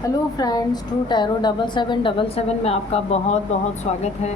Hello friends, true tarot 7777 में आपका बहुत बहुत स्वागत है।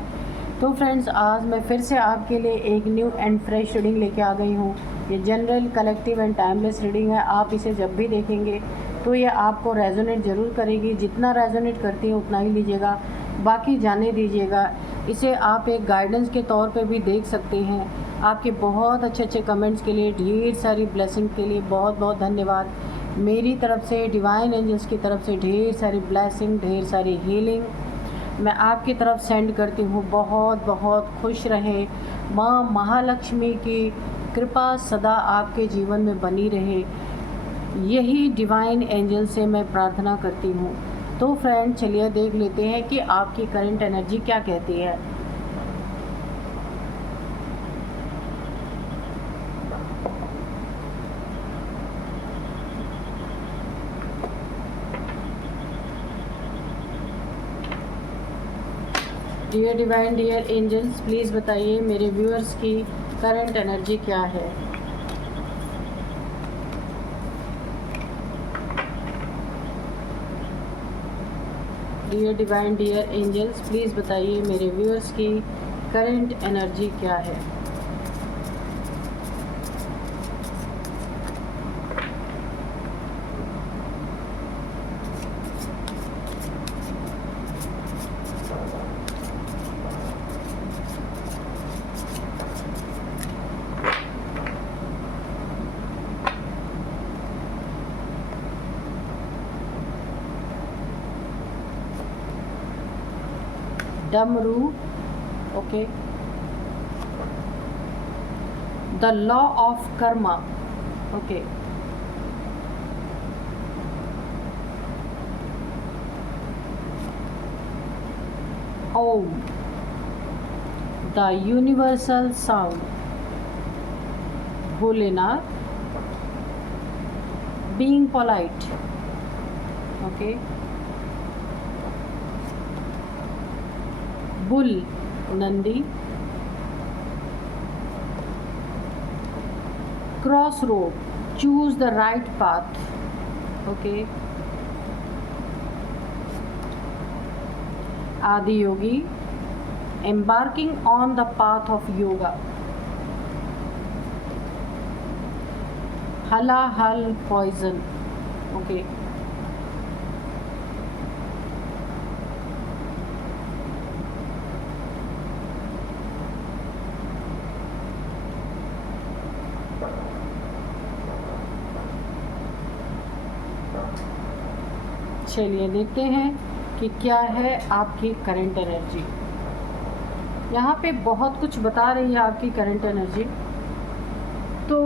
तो फ्रेंड्स, आज मैं फिर से आपके लिए एक न्यू एंड फ्रेश रीडिंग लेके आ गई हूँ। ये general, collective and timeless reading है। आप इसे जब भी देखेंगे तो ये आपको रेजोनेट ज़रूर करेगी। जितना रेजोनेट करती है उतना ही लीजिएगा, बाकी जाने दीजिएगा। इसे आप एक गाइडेंस के तौर पे भी देख सकते हैं। आपके बहुत अच्छे अच्छे कमेंट्स के लिए, ढेर सारी ब्लेसिंग के लिए बहुत बहुत धन्यवाद। मेरी तरफ से, डिवाइन एंजल्स की तरफ से ढेर सारी ब्लेसिंग, ढेर सारी हीलिंग मैं आपकी तरफ सेंड करती हूँ। बहुत बहुत खुश रहें। माँ महालक्ष्मी की कृपा सदा आपके जीवन में बनी रहे, यही डिवाइन एंजल से मैं प्रार्थना करती हूँ। तो फ्रेंड, चलिए देख लेते हैं कि आपकी करंट एनर्जी क्या कहती है। Dear divine, dear angels, please बताइए मेरे व्यूअर्स की करंट एनर्जी क्या है। Dear divine, dear angels, please बताइए मेरे व्यूअर्स की करंट एनर्जी क्या है। Damru, okay. The law of karma, okay. Om, the universal sound, Bholenath, being polite, okay. Bull, Nandi, cross road, choose the right path, okay. Adi Yogi, embarking on the path of yoga. Halahal poison, okay. चलिए देखते हैं कि क्या है आपकी करंट एनर्जी। यहाँ पे बहुत कुछ बता रही है आपकी करंट एनर्जी, तो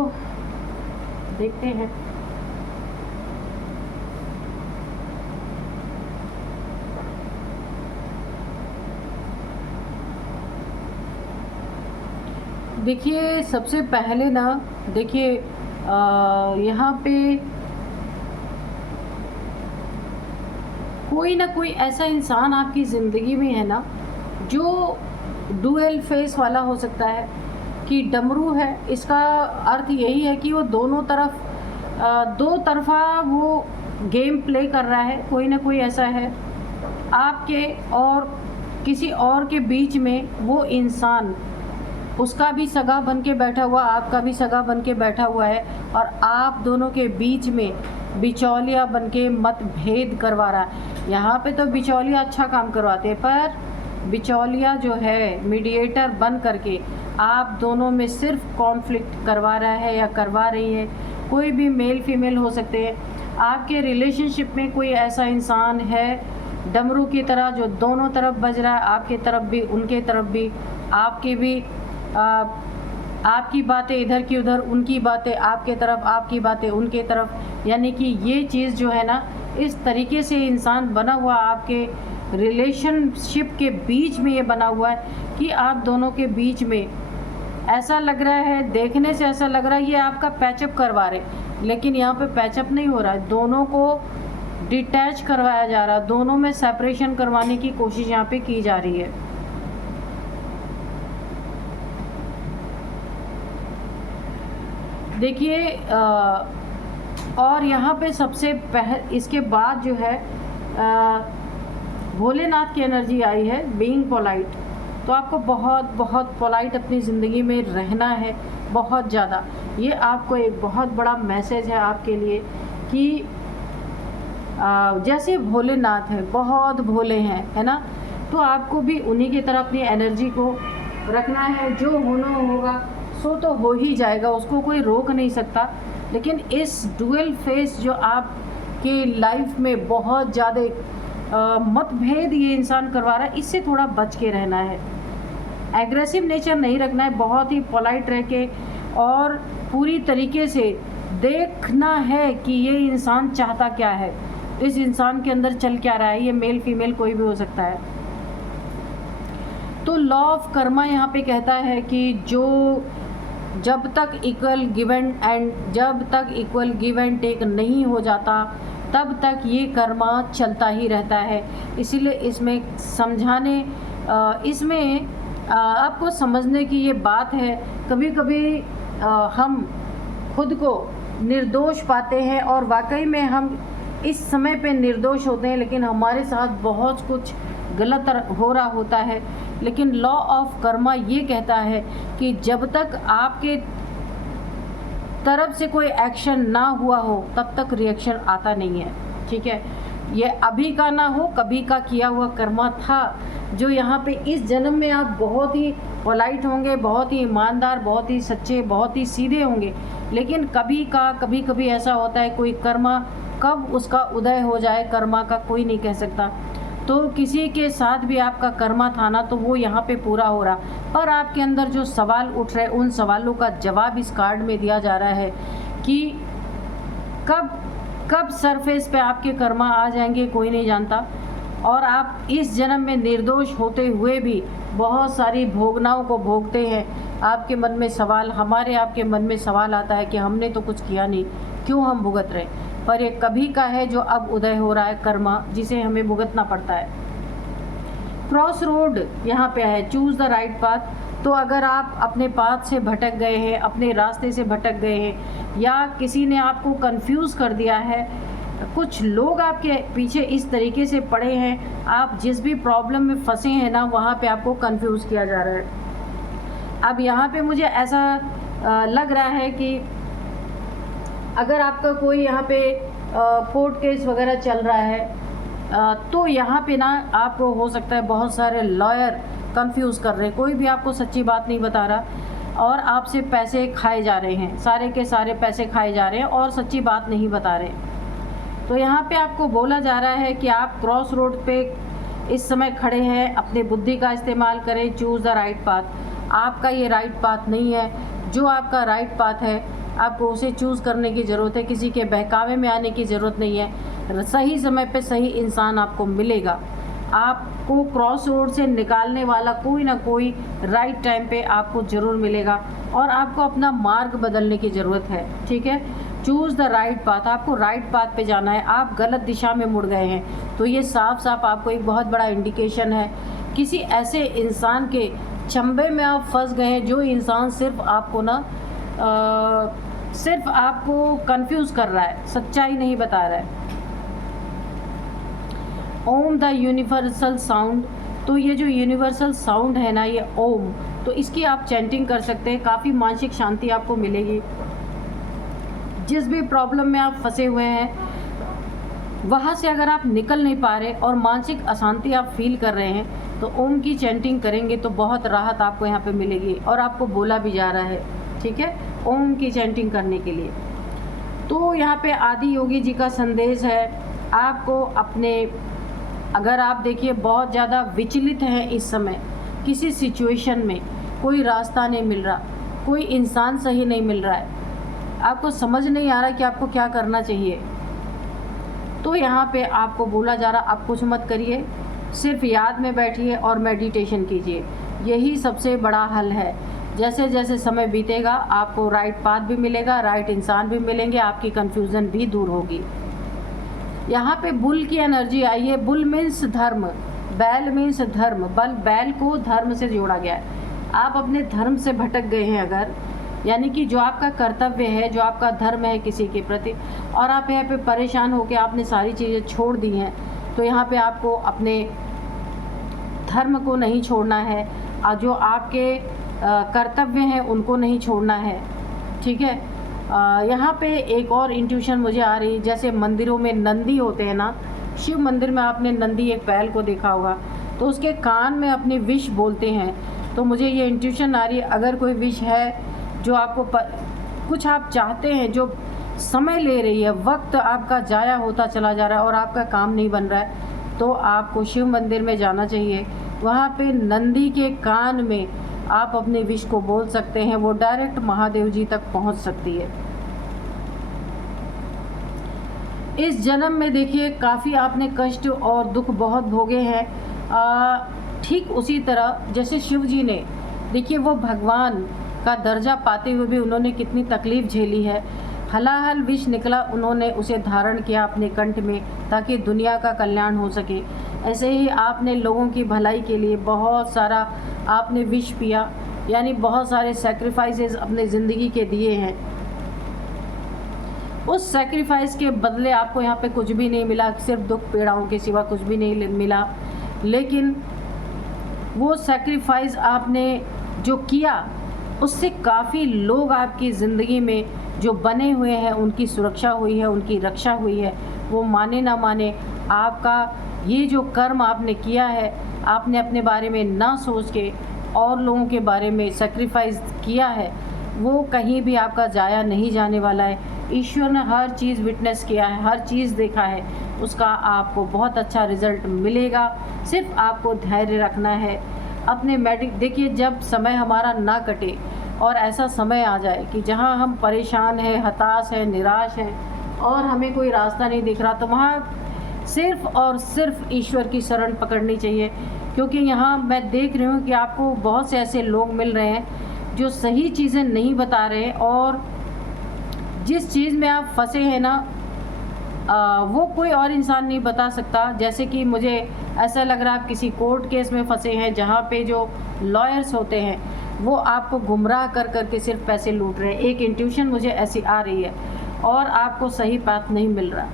देखते हैं। देखिए, सबसे पहले ना, देखिए यहाँ पे कोई ना कोई ऐसा इंसान आपकी ज़िंदगी में है ना, जो डुअल फेस वाला हो सकता है। कि डमरू है, इसका अर्थ यही है कि वो दोनों तरफ, दो तरफा वो गेम प्ले कर रहा है। कोई ना कोई ऐसा है आपके और किसी और के बीच में, वो इंसान उसका भी सगा बन के बैठा हुआ, आपका भी सगा बन के बैठा हुआ है, और आप दोनों के बीच में बिचौलिया बन के मतभेद करवा रहा है। यहाँ पे तो बिचौलिया अच्छा काम करवाते हैं, पर बिचौलिया जो है मीडिएटर बन करके आप दोनों में सिर्फ कॉन्फ्लिक्ट करवा रहा है या करवा रही है। कोई भी मेल फीमेल हो सकते हैं। आपके रिलेशनशिप में कोई ऐसा इंसान है डमरू की तरह, जो दोनों तरफ बज रहा है, आपकी तरफ भी उनके तरफ भी। आपकी भी आपकी बातें इधर की उधर, उनकी बातें आपके तरफ, आपकी बातें उनके तरफ। यानी कि ये चीज़ जो है ना, इस तरीके से इंसान बना हुआ आपके रिलेशनशिप के बीच में ये बना हुआ है कि आप दोनों के बीच में ऐसा लग रहा है, देखने से ऐसा लग रहा है ये आपका पैचअप करवा रहे, लेकिन यहाँ पे पैचअप नहीं हो रहा है। दोनों को डिटैच करवाया जा रहा है, दोनों में सेपरेशन करवाने की कोशिश यहाँ पे की जा रही है। देखिए, और यहाँ पे सबसे इसके बाद जो है भोलेनाथ की एनर्जी आई है, बीइंग पोलाइट। तो आपको बहुत बहुत पोलाइट अपनी ज़िंदगी में रहना है, बहुत ज़्यादा। ये आपको एक बहुत बड़ा मैसेज है आपके लिए कि जैसे भोलेनाथ है, बहुत भोले हैं, है ना, तो आपको भी उन्हीं की तरह अपनी एनर्जी को रखना है। जो होना होगा सो तो हो ही जाएगा, उसको कोई रोक नहीं सकता। लेकिन इस डुअल फेस जो आपके लाइफ में बहुत ज़्यादा मतभेद ये इंसान करवा रहा है, इससे थोड़ा बच के रहना है। एग्रेसिव नेचर नहीं रखना है, बहुत ही पोलाइट रह के और पूरी तरीके से देखना है कि ये इंसान चाहता क्या है, इस इंसान के अंदर चल क्या रहा है। ये मेल फीमेल कोई भी हो सकता है। तो लॉ ऑफ कर्मा यहाँ पे कहता है कि जब तक इक्वल गिव एंड टेक नहीं हो जाता, तब तक ये कर्मा चलता ही रहता है। इसीलिए इसमें आपको समझने की ये बात है। कभी कभी हम खुद को निर्दोष पाते हैं और वाकई में हम इस समय पे निर्दोष होते हैं, लेकिन हमारे साथ बहुत कुछ गलत हो रहा होता है। लेकिन लॉ ऑफ कर्मा ये कहता है कि जब तक आपके तरफ से कोई एक्शन ना हुआ हो, तब तक रिएक्शन आता नहीं है। ठीक है, ये अभी का ना हो, कभी का किया हुआ कर्मा था, जो यहाँ पे इस जन्म में आप बहुत ही पोलाइट होंगे, बहुत ही ईमानदार, बहुत ही सच्चे, बहुत ही सीधे होंगे। लेकिन कभी ऐसा होता है, कोई कर्मा कब उसका उदय हो जाए कर्मा का कोई नहीं कह सकता। तो किसी के साथ भी आपका कर्मा था ना, तो वो यहाँ पे पूरा हो रहा। पर आपके अंदर जो सवाल उठ रहे, उन सवालों का जवाब इस कार्ड में दिया जा रहा है कि कब सरफेस पे आपके कर्मा आ जाएंगे कोई नहीं जानता। और आप इस जन्म में निर्दोष होते हुए भी बहुत सारी भोगनाओं को भोगते हैं। आपके मन में सवाल, आपके मन में सवाल आता है कि हमने तो कुछ किया नहीं, क्यों हम भुगत रहे। पर ये कभी का है जो अब उदय हो रहा है कर्मा, जिसे हमें भुगतना पड़ता है। क्रॉस रोड यहाँ पे है, चूज़ द राइट पाथ। तो अगर आप अपने पाथ से भटक गए हैं, अपने रास्ते से भटक गए हैं, या किसी ने आपको कंफ्यूज कर दिया है, कुछ लोग आपके पीछे इस तरीके से पड़े हैं, आप जिस भी प्रॉब्लम में फंसे हैं ना, वहाँ पे आपको कंफ्यूज किया जा रहा है। अब यहाँ पे मुझे ऐसा लग रहा है कि अगर आपका कोई यहाँ पे कोर्ट केस वगैरह चल रहा है, तो यहाँ पे ना आपको हो सकता है बहुत सारे लॉयर कंफ्यूज कर रहे हैं, कोई भी आपको सच्ची बात नहीं बता रहा और आपसे पैसे खाए जा रहे हैं, सारे के सारे पैसे खाए जा रहे हैं और सच्ची बात नहीं बता रहे। तो यहाँ पे आपको बोला जा रहा है कि आप क्रॉस रोड पे इस समय खड़े हैं, अपने बुद्धि का इस्तेमाल करें, चूज़ द राइट पाथ। आपका ये राइट पाथ नहीं है। जो आपका राइट पाथ है, आपको उसे चूज़ करने की ज़रूरत है। किसी के बहकावे में आने की ज़रूरत नहीं है। सही समय पे सही इंसान आपको मिलेगा। आपको क्रॉस रोड से निकालने वाला कोई ना कोई राइट टाइम पे आपको ज़रूर मिलेगा और आपको अपना मार्ग बदलने की ज़रूरत है। ठीक है, चूज़ द राइट पाथ। आपको राइट पाथ पे जाना है। आप गलत दिशा में मुड़ गए हैं, तो ये साफ साफ आपको एक बहुत बड़ा इंडिकेशन है। किसी ऐसे इंसान के चंबे में आप फंस गए हैं, जो इंसान सिर्फ आपको कंफ्यूज कर रहा है, सच्चाई नहीं बता रहा है। ओम द यूनिवर्सल साउंड। तो ये जो यूनिवर्सल साउंड है ना, ये ओम, तो इसकी आप चैंटिंग कर सकते हैं। काफ़ी मानसिक शांति आपको मिलेगी। जिस भी प्रॉब्लम में आप फंसे हुए हैं, वहाँ से अगर आप निकल नहीं पा रहे और मानसिक अशांति आप फील कर रहे हैं, तो ओम की चैंटिंग करेंगे तो बहुत राहत आपको यहाँ पे मिलेगी। और आपको बोला भी जा रहा है, ठीक है, ओम की चैंटिंग करने के लिए। तो यहाँ पे आदि योगी जी का संदेश है आपको अगर आप देखिए बहुत ज़्यादा विचलित हैं इस समय, किसी सिचुएशन में कोई रास्ता नहीं मिल रहा, कोई इंसान सही नहीं मिल रहा है, आपको समझ नहीं आ रहा कि आपको क्या करना चाहिए, तो यहाँ पे आपको बोला जा रहा आप कुछ मत करिए, सिर्फ याद में बैठिए और मेडिटेशन कीजिए। यही सबसे बड़ा हल है। जैसे जैसे समय बीतेगा आपको राइट पाथ भी मिलेगा, राइट इंसान भी मिलेंगे, आपकी कन्फ्यूज़न भी दूर होगी। यहाँ पे बुल की एनर्जी आई है। बुल मीन्स धर्म, बैल मीन्स धर्म। बैल को धर्म से जोड़ा गया है। आप अपने धर्म से भटक गए हैं अगर, यानी कि जो आपका कर्तव्य है, जो आपका धर्म है किसी के प्रति, और आप यहाँ पे परेशान होकर आपने सारी चीज़ें छोड़ दी हैं, तो यहाँ पे आपको अपने धर्म को नहीं छोड़ना है, जो आपके कर्तव्य हैं उनको नहीं छोड़ना है, ठीक है। यहाँ पे एक और इंट्यूशन मुझे आ रही, जैसे मंदिरों में नंदी होते हैं ना, शिव मंदिर में आपने नंदी एक बैल को देखा होगा, तो उसके कान में अपनी विश बोलते हैं। तो मुझे ये इंट्यूशन आ रही है, अगर कोई विश है जो आपको कुछ आप चाहते हैं, जो समय ले रही है, वक्त आपका जाया होता चला जा रहा है और आपका काम नहीं बन रहा है, तो आपको शिव मंदिर में जाना चाहिए। वहाँ पे नंदी के कान में आप अपनी विश को बोल सकते हैं, वो डायरेक्ट महादेव जी तक पहुँच सकती है। इस जन्म में देखिए काफ़ी आपने कष्ट और दुख बहुत भोगे हैं। ठीक उसी तरह जैसे शिव जी ने, देखिए वो भगवान का दर्जा पाते हुए भी उन्होंने कितनी तकलीफ़ झेली है। हलाहल विष निकला, उन्होंने उसे धारण किया अपने कंठ में ताकि दुनिया का कल्याण हो सके। ऐसे ही आपने लोगों की भलाई के लिए बहुत सारा आपने विष पिया, यानी बहुत सारे सैक्रिफाइसेस अपने ज़िंदगी के दिए हैं। उस सैक्रिफाइस के बदले आपको यहाँ पे कुछ भी नहीं मिला, सिर्फ दुख पीड़ाओं के सिवा कुछ भी नहीं मिला। लेकिन वो सैक्रिफाइस आपने जो किया, उससे काफ़ी लोग आपकी ज़िंदगी में जो बने हुए हैं उनकी सुरक्षा हुई है, उनकी रक्षा हुई है। वो माने ना माने, आपका ये जो कर्म आपने किया है, आपने अपने बारे में ना सोच के और लोगों के बारे में सैक्रिफाइस किया है, वो कहीं भी आपका जाया नहीं जाने वाला है। ईश्वर ने हर चीज़ विटनेस किया है, हर चीज़ देखा है, उसका आपको बहुत अच्छा रिज़ल्ट मिलेगा। सिर्फ आपको धैर्य रखना है। अपने देखिए, जब समय हमारा ना कटे और ऐसा समय आ जाए कि जहाँ हम परेशान हैं, हताश हैं, निराश हैं और हमें कोई रास्ता नहीं दिख रहा, तो वहाँ सिर्फ़ और सिर्फ ईश्वर की शरण पकड़नी चाहिए। क्योंकि यहाँ मैं देख रही हूँ कि आपको बहुत से ऐसे लोग मिल रहे हैं जो सही चीज़ें नहीं बता रहे, और जिस चीज़ में आप फंसे हैं ना, वो कोई और इंसान नहीं बता सकता। जैसे कि मुझे ऐसा लग रहा है आप किसी कोर्ट केस में फंसे हैं जहाँ पे जो लॉयर्स होते हैं वो आपको गुमराह कर करके सिर्फ पैसे लूट रहे हैं। एक इंट्यूशन मुझे ऐसी आ रही है और आपको सही पाथ नहीं मिल रहा।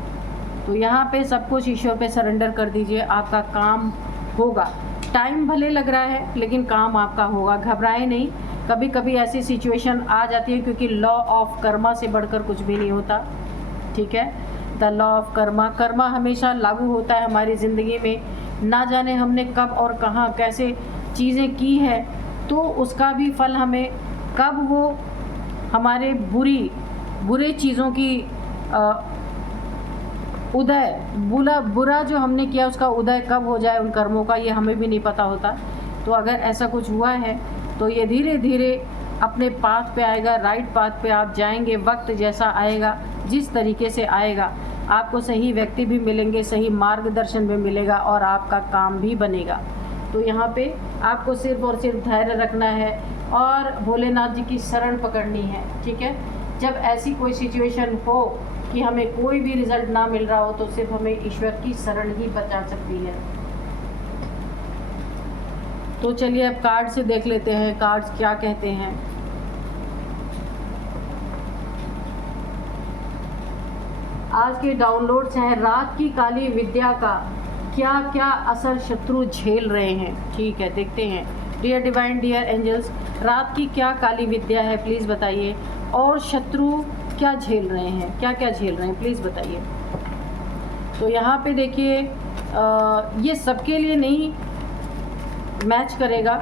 तो यहाँ पे सब कुछ ईश्वर पे सरेंडर कर दीजिए, आपका काम होगा। टाइम भले लग रहा है लेकिन काम आपका होगा, घबराए नहीं। कभी कभी ऐसी सिचुएशन आ जाती है क्योंकि लॉ ऑफ कर्मा से बढ़कर कुछ भी नहीं होता, ठीक है। The law of Karma, Karma हमेशा लागू होता है हमारी ज़िंदगी में। ना जाने हमने कब और कहाँ कैसे चीज़ें की है, तो उसका भी फल हमें कब वो हमारे बुरे चीज़ों की उदय, बुरा जो हमने किया उसका उदय कब हो जाए उन कर्मों का, ये हमें भी नहीं पता होता। तो अगर ऐसा कुछ हुआ है तो ये धीरे धीरे अपने पाथ पे आएगा, राइट पाथ पे आप जाएंगे। वक्त जैसा आएगा, जिस तरीके से आएगा, आपको सही व्यक्ति भी मिलेंगे, सही मार्गदर्शन भी मिलेगा और आपका काम भी बनेगा। तो यहाँ पे आपको सिर्फ और सिर्फ धैर्य रखना है और भोलेनाथ जी की शरण पकड़नी है, ठीक है। जब ऐसी कोई सिचुएशन हो कि हमें कोई भी रिजल्ट ना मिल रहा हो, तो सिर्फ हमें ईश्वर की शरण ही बचा सकती है। तो चलिए अब कार्ड से देख लेते हैं, कार्ड्स क्या कहते हैं। आज के डाउनलोड्स हैं, रात की काली विद्या का क्या क्या असर शत्रु झेल रहे हैं, ठीक है, देखते हैं। डियर डिवाइन, डियर एंजल्स, रात की क्या काली विद्या है प्लीज़ बताइए, और शत्रु क्या झेल रहे हैं, क्या क्या झेल रहे हैं प्लीज़ बताइए। तो यहाँ पे देखिए, ये सबके लिए नहीं मैच करेगा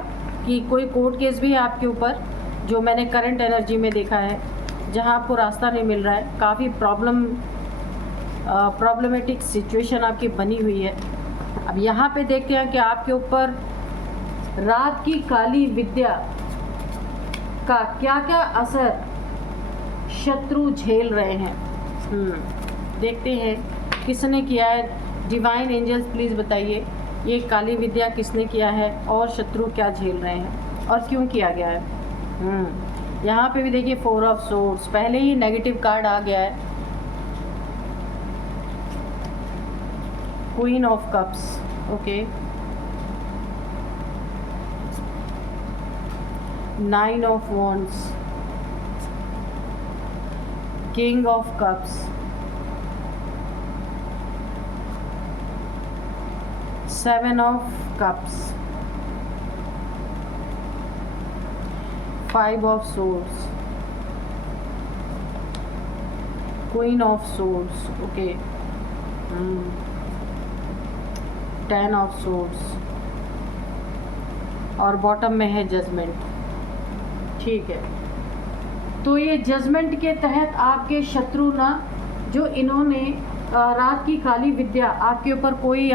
कि कोई कोर्ट केस भी है आपके ऊपर, जो मैंने करंट एनर्जी में देखा है, जहाँ आपको रास्ता नहीं मिल रहा है, काफ़ी प्रॉब्लमेटिक सिचुएशन आपकी बनी हुई है। अब यहाँ पे देखते हैं कि आपके ऊपर रात की काली विद्या का क्या क्या असर शत्रु झेल रहे हैं। देखते हैं किसने किया है। डिवाइन एंजल्स प्लीज़ बताइए, ये काली विद्या किसने किया है और शत्रु क्या झेल रहे हैं और क्यों किया गया है। यहाँ पे भी देखिए 4 ऑफ सोर्ड्स, पहले ही नेगेटिव कार्ड आ गया है। Queen of cups, okay, 9 of wands, king of cups, 7 of cups, 5 of swords, queen of swords, okay, 10 of swords और बॉटम में है जजमेंट। ठीक है, तो ये जजमेंट के तहत आपके शत्रु ना, जो इन्होंने रात की काली विद्या आपके ऊपर कोई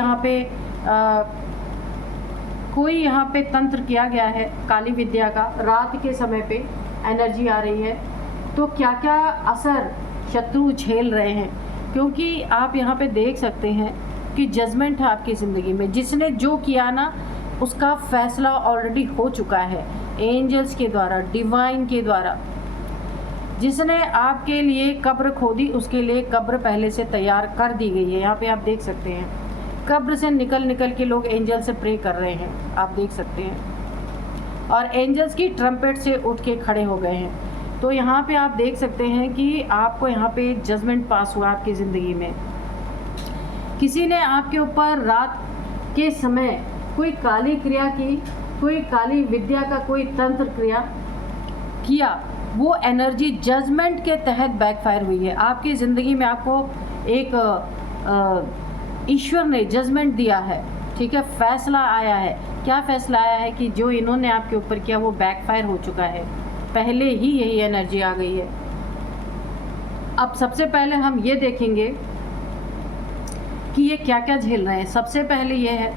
यहाँ पे तंत्र किया गया है काली विद्या का, रात के समय पे एनर्जी आ रही है, तो क्या क्या असर शत्रु झेल रहे हैं, क्योंकि आप यहाँ पे देख सकते हैं कि जजमेंट है आपकी ज़िंदगी में। जिसने जो किया ना उसका फैसला ऑलरेडी हो चुका है एंजल्स के द्वारा, डिवाइन के द्वारा। जिसने आपके लिए कब्र खोदी उसके लिए कब्र पहले से तैयार कर दी गई है। यहाँ पे आप देख सकते हैं कब्र से निकल के लोग एंजल से प्रे कर रहे हैं, आप देख सकते हैं, और एंजल्स की ट्रम्पेट से उठ के खड़े हो गए हैं। तो यहाँ पे आप देख सकते हैं कि आपको यहाँ पे जजमेंट पास हुआ आपकी ज़िंदगी में। किसी ने आपके ऊपर रात के समय कोई काली क्रिया की, कोई काली विद्या का कोई तंत्र क्रिया किया, वो एनर्जी जजमेंट के तहत बैकफायर हुई है आपकी ज़िंदगी में। आपको एक ईश्वर ने जजमेंट दिया है, ठीक है, फैसला आया है। क्या फैसला आया है कि जो इन्होंने आपके ऊपर किया वो बैकफायर हो चुका है, पहले ही यही एनर्जी आ गई है। अब सबसे पहले हम ये देखेंगे कि ये क्या क्या झेल रहे हैं। सबसे पहले ये है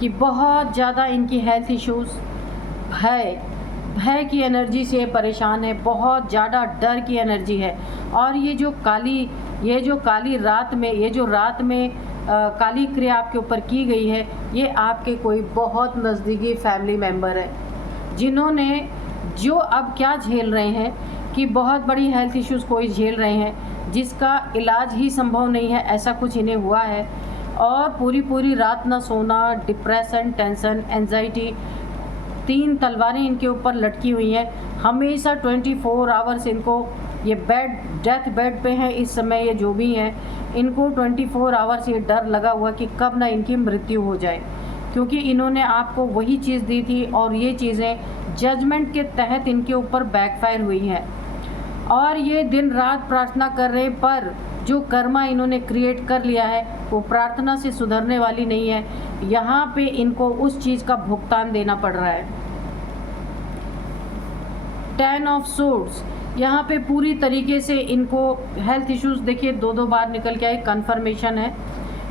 कि बहुत ज़्यादा इनकी हेल्थ इश्यूज़, भय की एनर्जी से परेशान है, बहुत ज़्यादा डर की एनर्जी है। और ये जो काली रात में काली क्रिया आपके ऊपर की गई है, ये आपके कोई बहुत नज़दीकी फैमिली मेम्बर है, जिन्होंने जो अब क्या झेल रहे हैं कि बहुत बड़ी हेल्थ इश्यूज़ कोई झेल रहे हैं जिसका इलाज ही संभव नहीं है, ऐसा कुछ इन्हें हुआ है। और पूरी रात ना सोना, डिप्रेशन, टेंशन, एंजाइटी, 3 तलवारें इनके ऊपर लटकी हुई हैं। हमेशा 24 आवर्स इनको ये डेथ बेड पे हैं इस समय, ये जो भी हैं, इनको 24 आवर्स ये डर लगा हुआ कि कब ना इनकी मृत्यु हो जाए, क्योंकि इन्होंने आपको वही चीज़ दी थी और ये चीज़ें जजमेंट के तहत इनके ऊपर बैकफायर हुई हैं। और ये दिन रात प्रार्थना कर रहे हैं, पर जो कर्मा इन्होंने क्रिएट कर लिया है वो प्रार्थना से सुधरने वाली नहीं है। यहाँ पे इनको उस चीज़ का भुगतान देना पड़ रहा है। 10 ऑफ सोर्ड्स, यहाँ पे पूरी तरीके से इनको हेल्थ इश्यूज़, देखिए 2 बार निकल के आए, कन्फर्मेशन है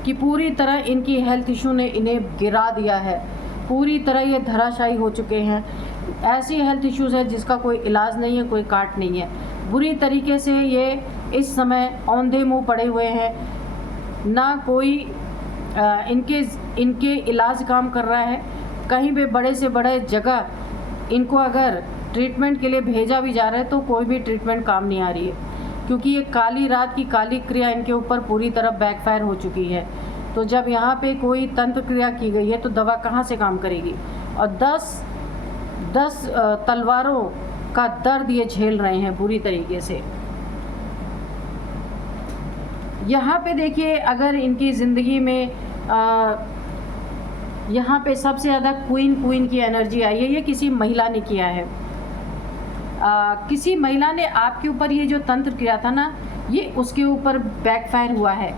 कि पूरी तरह इनकी हेल्थ इशू ने इन्हें गिरा दिया है, पूरी तरह ये धराशायी हो चुके हैं। ऐसी हेल्थ इश्यूज़ है जिसका कोई इलाज नहीं है, कोई काट नहीं है। बुरी तरीके से ये इस समय औंधे मुँह पड़े हुए हैं, ना कोई इनके इलाज काम कर रहा है। कहीं भी बड़े से बड़े जगह इनको अगर ट्रीटमेंट के लिए भेजा भी जा रहा है तो कोई भी ट्रीटमेंट काम नहीं आ रही है, क्योंकि ये काली रात की काली क्रिया इनके ऊपर पूरी तरह बैकफायर हो चुकी है। तो जब यहाँ पे कोई तंत्र क्रिया की गई है तो दवा कहाँ से काम करेगी। और 10 तलवारों का दर्द ये झेल रहे हैं बुरी तरीके से। यहाँ पे देखिए, अगर इनकी ज़िंदगी में यहाँ पे सबसे ज़्यादा क्वीन की एनर्जी आई है, ये किसी महिला ने किया है। किसी महिला ने आपके ऊपर ये जो तंत्र किया था ना, ये उसके ऊपर बैकफायर हुआ है।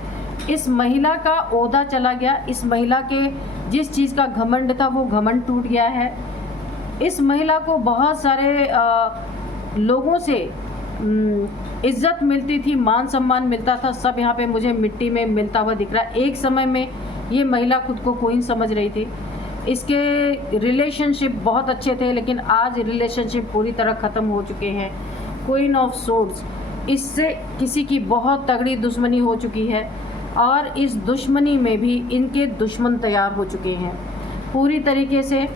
इस महिला का ओहदा चला गया, इस महिला के जिस चीज़ का घमंड था वो घमंड टूट गया है। इस महिला को बहुत सारे लोगों से इज्जत मिलती थी, मान सम्मान मिलता था, सब यहाँ पे मुझे मिट्टी में मिलता हुआ दिख रहा है। एक समय में ये महिला खुद को क्वीन समझ रही थी, इसके रिलेशनशिप बहुत अच्छे थे, लेकिन आज रिलेशनशिप पूरी तरह ख़त्म हो चुके हैं। क्वीन ऑफ सोर्ड्स, इससे किसी की बहुत तगड़ी दुश्मनी हो चुकी है और इस दुश्मनी में भी इनके दुश्मन तैयार हो चुके हैं पूरी तरीके से।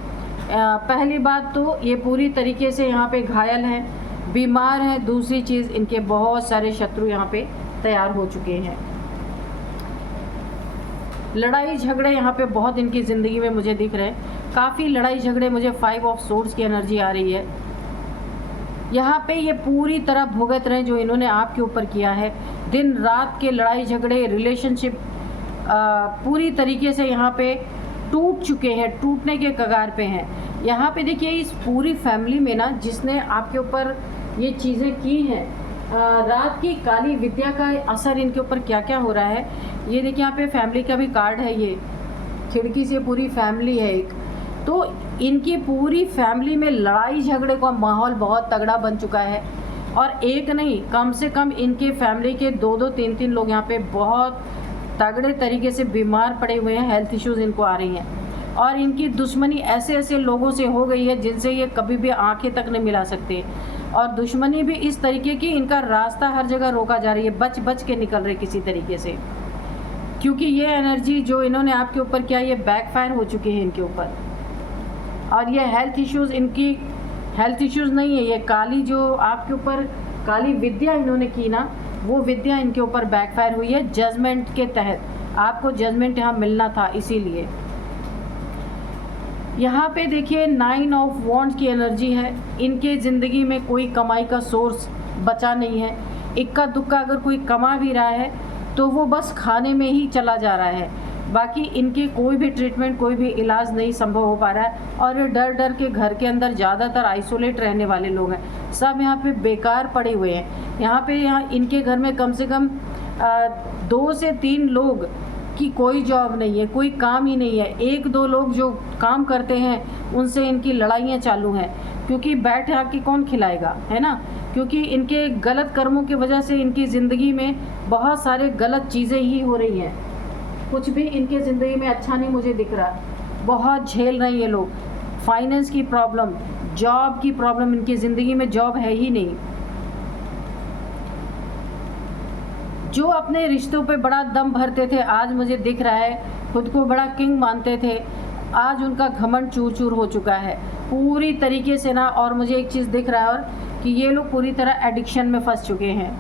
पहली बात तो ये पूरी तरीके से यहाँ पे घायल हैं, बीमार हैं। दूसरी चीज़, इनके बहुत सारे शत्रु यहाँ पे तैयार हो चुके हैं। लड़ाई झगड़े यहाँ पे बहुत इनकी ज़िंदगी में मुझे दिख रहे हैं, काफ़ी लड़ाई झगड़े। मुझे 5 ऑफ सोर्ड्स की एनर्जी आ रही है। यहाँ पे ये पूरी तरह भुगत रहे हैं जो इन्होंने आपके ऊपर किया है। दिन रात के लड़ाई झगड़े, रिलेशनशिप पूरी तरीके से यहाँ पे टूट चुके हैं, टूटने के कगार पे हैं। यहाँ पे देखिए इस पूरी फैमिली में ना जिसने आपके ऊपर ये चीज़ें की हैं, रात की काली विद्या का असर इनके ऊपर क्या क्या हो रहा है। ये देखिए यहाँ पे फैमिली का भी कार्ड है, ये खिड़की से पूरी फैमिली है एक, तो इनकी पूरी फैमिली में लड़ाई झगड़े का माहौल बहुत तगड़ा बन चुका है। और एक नहीं, कम से कम इनके फैमिली के 2-2 3-3 लोग यहाँ पे बहुत तगड़े तरीके से बीमार पड़े हुए हैं, हेल्थ इश्यूज़ इनको आ रही हैं। और इनकी दुश्मनी ऐसे ऐसे लोगों से हो गई है जिनसे ये कभी भी आंखें तक नहीं मिला सकते। और दुश्मनी भी इस तरीके की, इनका रास्ता हर जगह रोका जा रही है, बच बच के निकल रहे किसी तरीके से, क्योंकि ये एनर्जी जो इन्होंने आपके ऊपर किया ये बैकफायर हो चुकी है इनके ऊपर। और ये हेल्थ इश्यूज़, इनकी हेल्थ इश्यूज़ नहीं है, ये काली जो आपके ऊपर काली विद्या इन्होंने की ना, वो विद्या इनके ऊपर बैकफायर हुई है जजमेंट के तहत। आपको जजमेंट यहाँ मिलना था, इसीलिए यहाँ पे देखिए 9 ऑफ वॉन्ड्स की एनर्जी है। इनके ज़िंदगी में कोई कमाई का सोर्स बचा नहीं है। इक्का दुक्का अगर कोई कमा भी रहा है तो वो बस खाने में ही चला जा रहा है, बाकी इनके कोई भी ट्रीटमेंट, कोई भी इलाज नहीं संभव हो पा रहा है। और ये डर डर के घर के अंदर ज़्यादातर आइसोलेट रहने वाले लोग हैं, सब यहाँ पे बेकार पड़े हुए हैं। यहाँ इनके घर में कम से कम 2 से 3 लोग की कोई जॉब नहीं है, कोई काम ही नहीं है। 1-2 लोग जो काम करते हैं उनसे इनकी लड़ाइयाँ चालू हैं, क्योंकि बैठ आके कौन खिलाएगा, है ना। क्योंकि इनके गलत कर्मों की वजह से इनकी ज़िंदगी में बहुत सारे गलत चीज़ें ही हो रही हैं। कुछ भी इनके ज़िंदगी में अच्छा नहीं मुझे दिख रहा, बहुत झेल रहे हैं ये लोग। फाइनेंस की प्रॉब्लम, जॉब की प्रॉब्लम, इनकी ज़िंदगी में जॉब है ही नहीं। जो अपने रिश्तों पे बड़ा दम भरते थे, आज मुझे दिख रहा है, खुद को बड़ा किंग मानते थे, आज उनका घमंड चूर चूर हो चुका है पूरी तरीके से ना। और मुझे एक चीज़ दिख रहा है और कि ये लोग पूरी तरह एडिक्शन में फंस चुके हैं।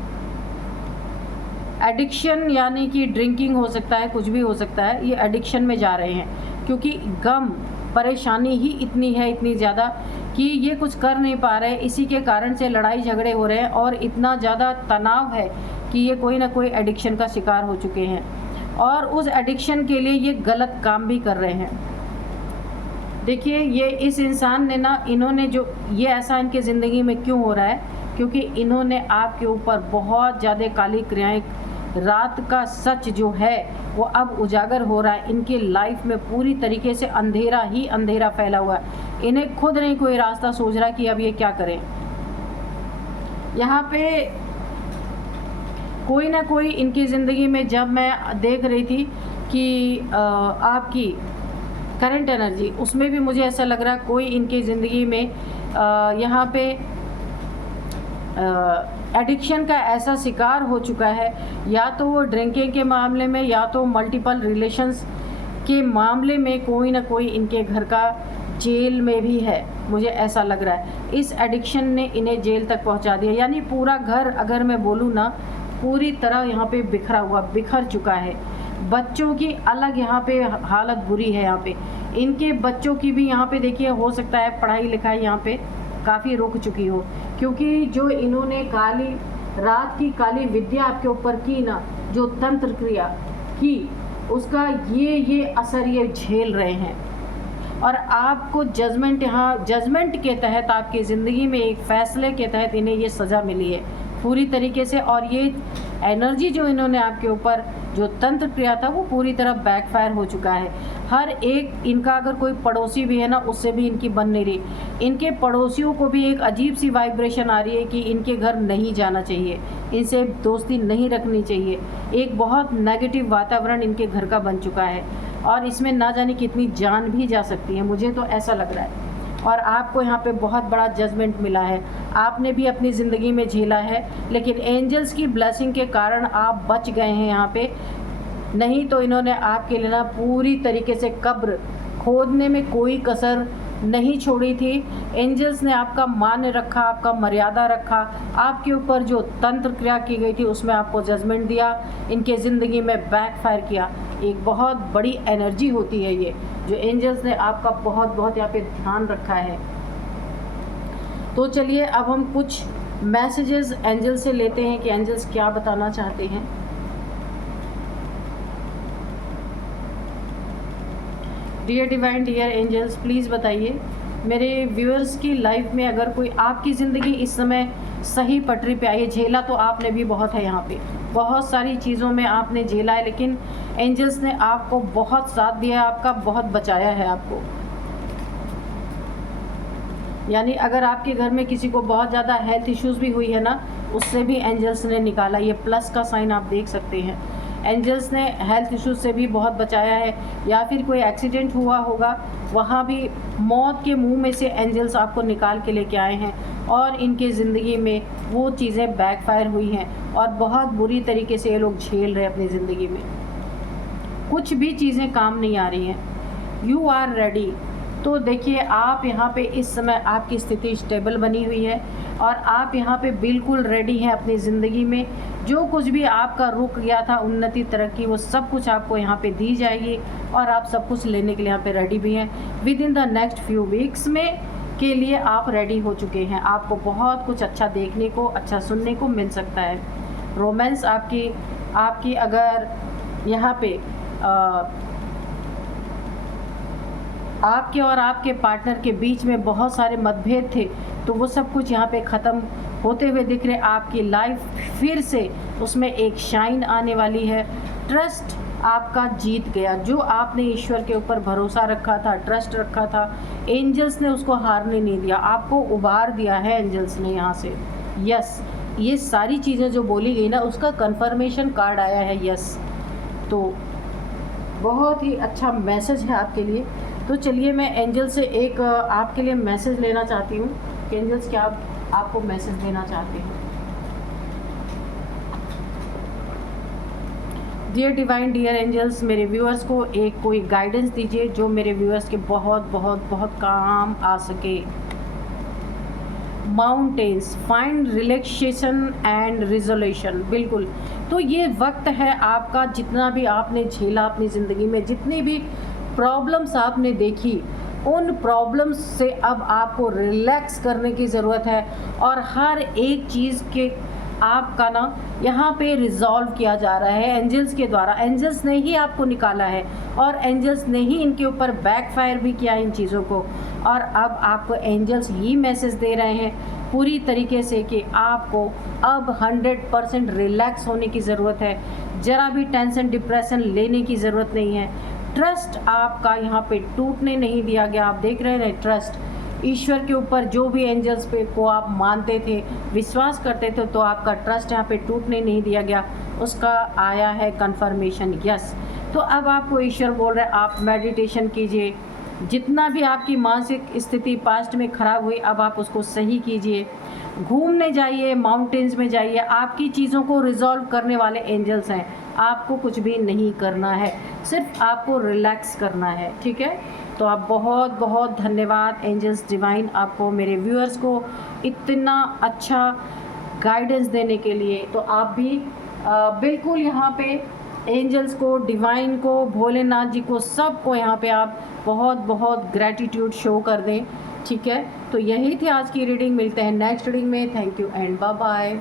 एडिक्शन यानी कि ड्रिंकिंग हो सकता है, कुछ भी हो सकता है, ये एडिक्शन में जा रहे हैं, क्योंकि गम परेशानी ही इतनी है, इतनी ज़्यादा कि ये कुछ कर नहीं पा रहे। इसी के कारण से लड़ाई झगड़े हो रहे हैं और इतना ज़्यादा तनाव है कि ये कोई ना कोई एडिक्शन का शिकार हो चुके हैं। और उस एडिक्शन के लिए ये गलत काम भी कर रहे हैं। देखिए ये इस इंसान ने ना, इन्होंने जो ये ऐसा इनके ज़िंदगी में क्यों हो रहा है, क्योंकि इन्होंने आपके ऊपर बहुत ज़्यादा काली क्रियाएं, रात का सच जो है वो अब उजागर हो रहा है। इनकी लाइफ में पूरी तरीके से अंधेरा ही अंधेरा फैला हुआ है। इन्हें खुद नहीं कोई रास्ता सूझ रहा कि अब ये क्या करें। यहाँ पे कोई ना कोई इनकी ज़िंदगी में, जब मैं देख रही थी कि आपकी करंट एनर्जी, उसमें भी मुझे ऐसा लग रहा है कोई इनकी ज़िंदगी में यहाँ पे एडिक्शन का ऐसा शिकार हो चुका है, या तो वो ड्रिंकिंग के मामले में, या तो मल्टीपल रिलेशंस के मामले में कोई ना कोई इनके घर का जेल में भी है, मुझे ऐसा लग रहा है। इस एडिक्शन ने इन्हें जेल तक पहुंचा दिया, यानी पूरा घर, अगर मैं बोलूँ ना, पूरी तरह यहाँ पे बिखरा हुआ, बिखर चुका है। बच्चों की अलग यहाँ पे हालत बुरी है। यहाँ पे इनके बच्चों की भी यहाँ पे देखिए, हो सकता है पढ़ाई लिखाई यहाँ पे काफ़ी रुक चुकी हो, क्योंकि जो इन्होंने रात की काली विद्या आपके ऊपर की ना, जो तंत्र क्रिया की, उसका ये असर ये झेल रहे हैं। और आपको जजमेंट, यहाँ जजमेंट के तहत आपकी ज़िंदगी में एक फ़ैसले के तहत इन्हें ये सज़ा मिली है पूरी तरीके से। और ये एनर्जी जो इन्होंने आपके ऊपर जो तंत्र क्रिया था वो पूरी तरह बैकफायर हो चुका है। हर एक इनका अगर कोई पड़ोसी भी है ना, उससे भी इनकी बन नहीं रही। इनके पड़ोसियों को भी एक अजीब सी वाइब्रेशन आ रही है कि इनके घर नहीं जाना चाहिए, इनसे दोस्ती नहीं रखनी चाहिए। एक बहुत नेगेटिव वातावरण इनके घर का बन चुका है और इसमें ना जाने कितनी जान भी जा सकती है, मुझे तो ऐसा लग रहा है। और आपको यहाँ पे बहुत बड़ा जजमेंट मिला है, आपने भी अपनी ज़िंदगी में झेला है, लेकिन एंजल्स की ब्लेसिंग के कारण आप बच गए हैं यहाँ पे। नहीं तो इन्होंने आपके लिए ना पूरी तरीके से कब्र खोदने में कोई कसर नहीं छोड़ी थी। एंजल्स ने आपका मान रखा, आपका मर्यादा रखा, आपके ऊपर जो तंत्र क्रिया की गई थी उसमें आपको जजमेंट दिया, इनके ज़िंदगी में बैकफायर किया। एक बहुत बड़ी एनर्जी होती है ये, जो एंजल्स ने आपका बहुत यहाँ पे ध्यान रखा है। तो चलिए अब हम कुछ मैसेजेस एंजल से लेते हैं कि एंजल्स क्या बताना चाहते हैं। Dear divine, dear angels, please बताइए मेरे व्यूअर्स की लाइफ में अगर कोई आपकी ज़िंदगी इस समय सही पटरी पे आई है। झेला तो आपने भी बहुत है, यहाँ पे बहुत सारी चीज़ों में आपने झेला है, लेकिन एंजल्स ने आपको बहुत साथ दिया है, आपका बहुत बचाया है आपको। यानी अगर आपके घर में किसी को बहुत ज़्यादा हेल्थ इश्यूज़ भी हुई है ना, उससे भी एंजल्स ने निकाला। ये प्लस का साइन आप देख सकते हैं। एंजल्स ने हेल्थ इश्यूज से भी बहुत बचाया है, या फिर कोई एक्सीडेंट हुआ होगा वहाँ भी मौत के मुंह में से एंजल्स आपको निकाल के लेके आए हैं, और इनके ज़िंदगी में वो चीज़ें बैकफायर हुई हैं और बहुत बुरी तरीके से ये लोग झेल रहे हैं अपनी ज़िंदगी में। कुछ भी चीज़ें काम नहीं आ रही हैं। You are ready. तो देखिए, आप यहाँ पे इस समय आपकी स्थिति स्टेबल बनी हुई है और आप यहाँ पे बिल्कुल रेडी हैं अपनी ज़िंदगी में। जो कुछ भी आपका रुक गया था, उन्नति तरक्की, वो सब कुछ आपको यहाँ पे दी जाएगी और आप सब कुछ लेने के लिए यहाँ पे रेडी भी हैं। With in the next few weeks में के लिए आप रेडी हो चुके हैं। आपको बहुत कुछ अच्छा देखने को, अच्छा सुनने को मिल सकता है। रोमांस आपकी अगर यहाँ पे आपके और आपके पार्टनर के बीच में बहुत सारे मतभेद थे, तो वो सब कुछ यहाँ पे ख़त्म होते हुए दिख रहे। आपकी लाइफ फिर से उसमें एक शाइन आने वाली है। ट्रस्ट आपका जीत गया। जो आपने ईश्वर के ऊपर भरोसा रखा था, ट्रस्ट रखा था, एंजल्स ने उसको हारने नहीं दिया, आपको उबार दिया है एंजल्स ने यहाँ से। यस, ये सारी चीज़ें जो बोली गई ना, उसका कंफर्मेशन कार्ड आया है। यस, तो बहुत ही अच्छा मैसेज है आपके लिए। तो चलिए, मैं एंजल से एक आपके लिए मैसेज लेना चाहती हूँ कि एंजल्स क्या आपको मैसेज देना चाहते हैं। डियर डिवाइन, डियर एंजल्स, मेरे व्यूअर्स को एक कोई गाइडेंस दीजिए जो मेरे व्यूअर्स के बहुत बहुत बहुत काम आ सके। Mountains find relaxation and resolution. बिल्कुल, तो ये वक्त है आपका। जितना भी आपने झेला अपनी ज़िंदगी में, जितनी भी प्रॉब्लम्स आपने देखी, उन प्रॉब्लम्स से अब आपको रिलैक्स करने की ज़रूरत है और हर एक चीज़ के आपका ना यहाँ पे रिजॉल्व किया जा रहा है एंजल्स के द्वारा। एंजल्स ने ही आपको निकाला है और एंजल्स ने ही इनके ऊपर बैकफायर भी किया इन चीज़ों को, और अब आपको एंजल्स ही मैसेज दे रहे हैं पूरी तरीके से कि आपको अब 100% रिलैक्स होने की ज़रूरत है। ज़रा भी टेंशन डिप्रेशन लेने की ज़रूरत नहीं है। ट्रस्ट आपका यहाँ पे टूटने नहीं दिया गया। आप देख रहे हैं, ट्रस्ट ईश्वर के ऊपर, जो भी एंजल्स पे को आप मानते थे, विश्वास करते थे, तो आपका ट्रस्ट यहाँ पे टूटने नहीं दिया गया। उसका आया है कंफर्मेशन। यस, तो अब आपको ईश्वर बोल रहे हैं आप मेडिटेशन कीजिए। जितना भी आपकी मानसिक स्थिति पास्ट में ख़राब हुई, अब आप उसको सही कीजिए। घूमने जाइए, माउंटेन्स में जाइए। आपकी चीज़ों को रिजॉल्व करने वाले एंजल्स हैं। आपको कुछ भी नहीं करना है, सिर्फ आपको रिलैक्स करना है। ठीक है, तो आप बहुत बहुत धन्यवाद एंजल्स डिवाइन, आपको मेरे व्यूअर्स को इतना अच्छा गाइडेंस देने के लिए। तो आप भी बिल्कुल यहाँ पे एंजल्स को, डिवाइन को, भोलेनाथ जी को, सबको यहाँ पे आप बहुत बहुत ग्रैटिट्यूड शो कर दें। ठीक है, तो यही थी आज की रीडिंग। मिलते हैं नेक्स्ट रीडिंग में। Thank you and bye bye.